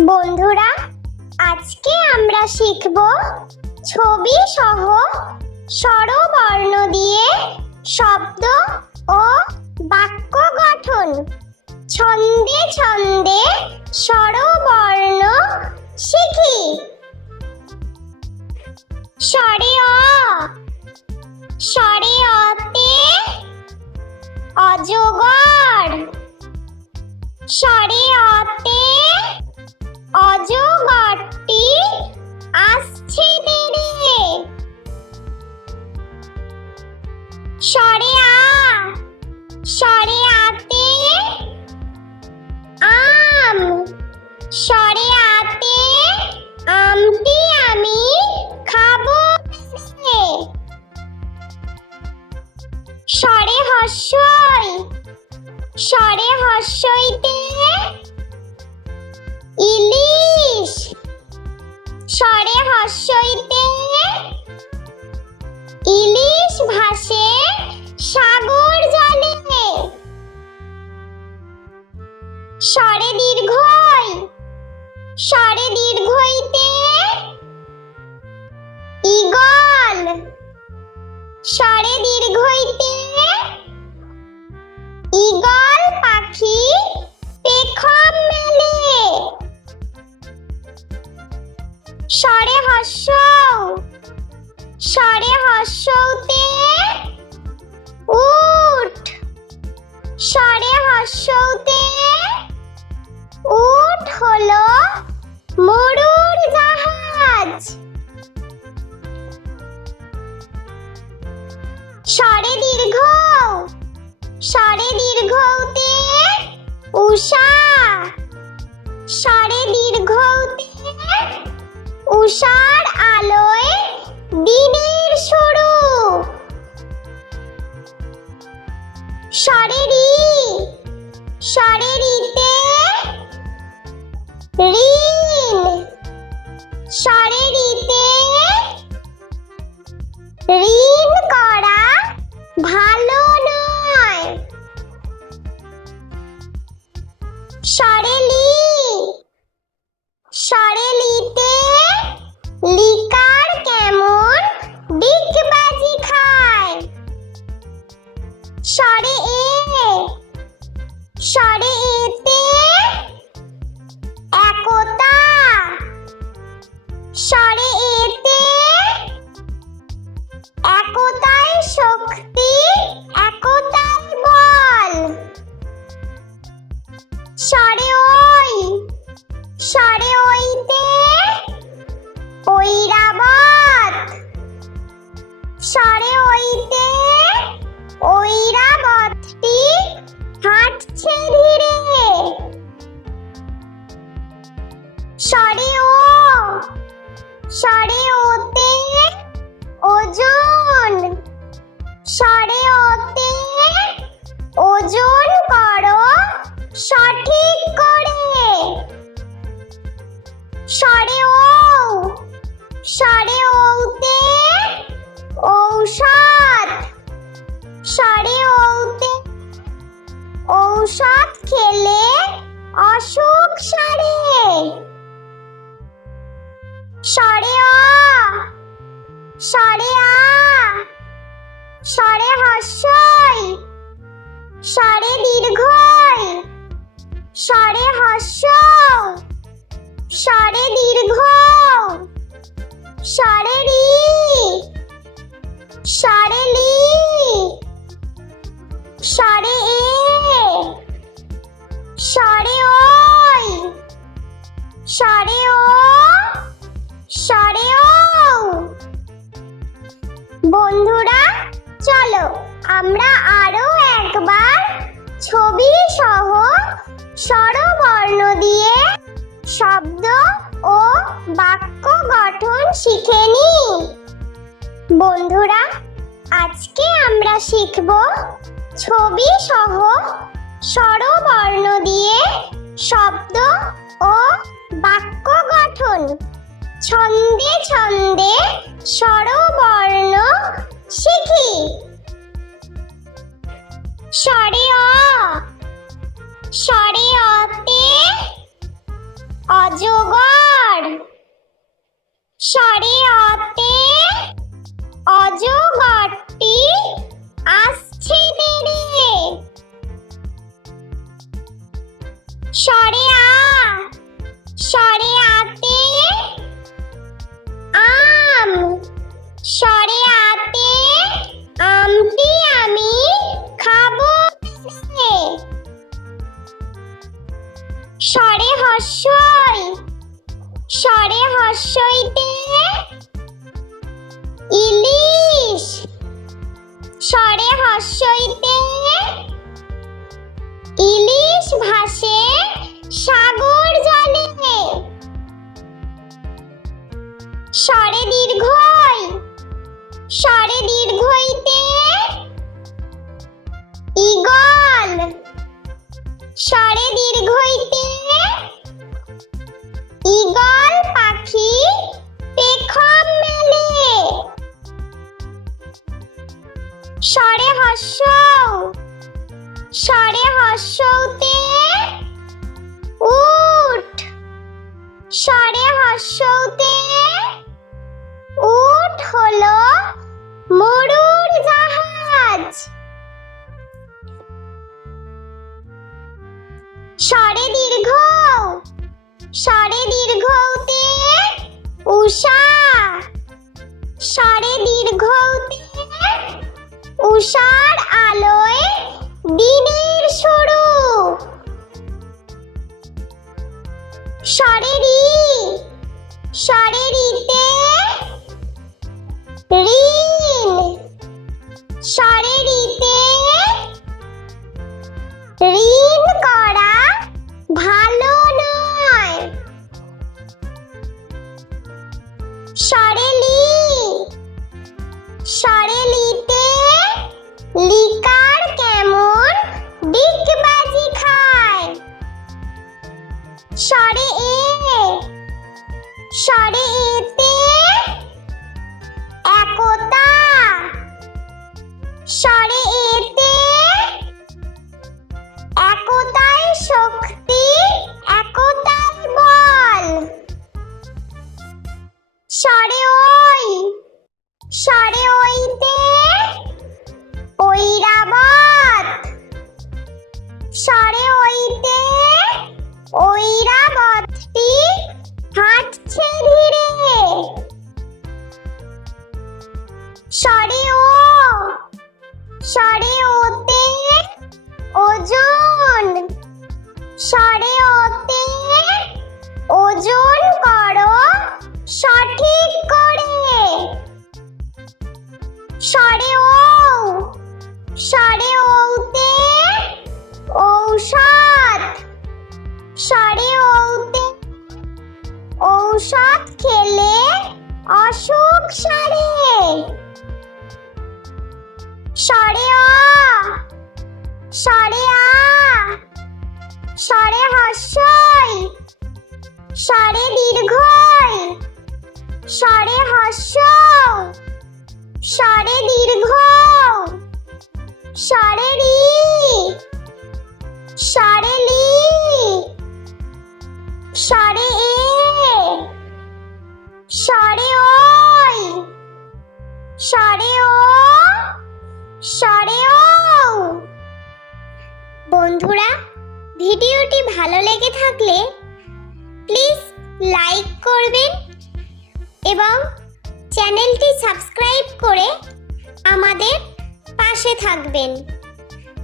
বন্ধুরা, আজকে আমরা শিখব ছবি সহ স্বরবর্ণ দিয়ে শব্দ ও বাক্য গঠন। ছন্দে ছন্দে স্বরবর্ণ শিখি। স্বরে অ, স্বরে অতে অজগর। স্বরে অতে অজগরটি আসছে তেড়ে। স্বরে আ, স্বরে আতে আম। স্বরে আতে আমটি আমি খাবো। স্বরে হর্ষই, স্বরে হর্ষইতে ইলিশ। স্বরে হর্ষইতে ইলিশ ভাসে সাগর জলে। স্বরে দীর্ঘই, স্বরে দীর্ঘইতে ঈগল। স্বরে দীর্ঘইতে ঈগল পাখি পেখম মেলে। স্বরে হর্ষৌ, স্বরে হর্ষৌতে উট। স্বরে হর্ষৌতে উট হলো মরুর জাহাজ। স্বরে দীর্ঘ, স্বরে দীর্ঘতে উষা। স্বরে দীর্ঘতে উষার আলোয় দিনের শুরু। স্বরে রি, স্বরে রিতে ঋণ। স্বরে রিতে ঋণ করা ভালো নয়। স্বরে লি, স্বরে লিতে লিকার কেমন ডিগবাজি খায়। স্বরে এ, স্বরে এতে একতা। স্বরে এতে একতায় শক্তি, একতায় বল। স্বরে ওই, স্বরে ওইতে ঐরাবত। স্বরে ওইতে ঐরাবতটি হাঁটছে ধীরে। স্বরে ও, স্বরে ওতে ওজন। স্বরে ওতে ওজন করো সঠিক করে। স্বরে ও, স্বরে ওতে ঔষধ। স্বরে ওতে ঔষধ খেলে অসুখ সারে। স্বরে অ, স্বরে আ, স্বরে হর্ষই, স্বরে দীর্ঘই। স্বরে হর্ষৌ, স্বরে দীর্ঘ। স্বরে রি, স্বরে লি। স্বরে এ, স্বরে ওই, স্বরে ও, স্বরে ঔ। বন্ধুরা, চলো আমরা আরো একবার ছবি সহ স্বরবর্ণ দিয়ে শব্দ ও বাক্য গঠন শিখে নিই। বন্ধুরা, আজকে আমরা শিখব ছবি সহ স্বরবর্ণ দিয়ে শব্দ ও বাক্য গঠন। ছন্দে ছন্দে স্বরবর্ণ শিখি। স্বরে অ, স্বরে অতে অজগর। স্বরে অতে অজগরটি আসছে তেড়ে। স্বরে আ, স্বরে আতে আম। স্বরে আতে আমটি আমি খাবো পেড়ে। স্বরে হর্ষই, স্বরে হর্ষইতে ইলিশ। স্বরে হর্ষইতে ইলিশ ভাসে সাগর জলে। স্বরে দীর্ঘই, স্বরে দীর্ঘইতে ঈগল। স্বরে দীর্ঘইতে ঈগল পাখি পেখম মেলে। স্বরে হর্ষৌ, স্বরে হর্ষৌতে উট। স্বরে হর্ষৌতে উট হলো মরুর জাহাজ। স্বরে দীর্ঘ, স্বরে দীর্ঘতে উষা। স্বরে দীর্ঘতে উষার আলোয় দিনের শুরু। স্বরে রি, স্বরে রিতে ঋণ। স্বরে রিতে ঋণ করা ভালো নয়। স্বরে লি, স্বরে লিতে লিকার কেমন ডিগবাজি খায়। স্বরে এ, স্বরে এতে একতা। স্বরে এতে একতায় শক্তি, একতায় বল। স্বরে ওই, স্বরে ওইতে ঐরাবত। স্বরে ওইতে ঐরাবতটি হাঁটছে ধীরে। স্বরে ও, স্বরে ওতে ওজন। স্বরে ওতে ওজন করো সঠিক করে। স্বরে ও, স্বরে ওতে ঔষধ। স্বরে ওতে ঔষধ খেলে অসুখ সারে। স্বরে অ, স্বরে আ, স্বরে হর্ষই, স্বরে দীর্ঘই। স্বরে হর্ষৌ, স্বরে দীর্ঘ। স্বরে রি, স্বরে লি। স্বরে এ, স্বরে ওই, স্বরে ও, স্বরে ও। বন্ধুরা, ভিডিওটি ভালো লেগে থাকলে প্লিজ লাইক করবেন এবং চ্যানেলটি সাবস্ক্রাইব করে আমাদের পাশে থাকবেন।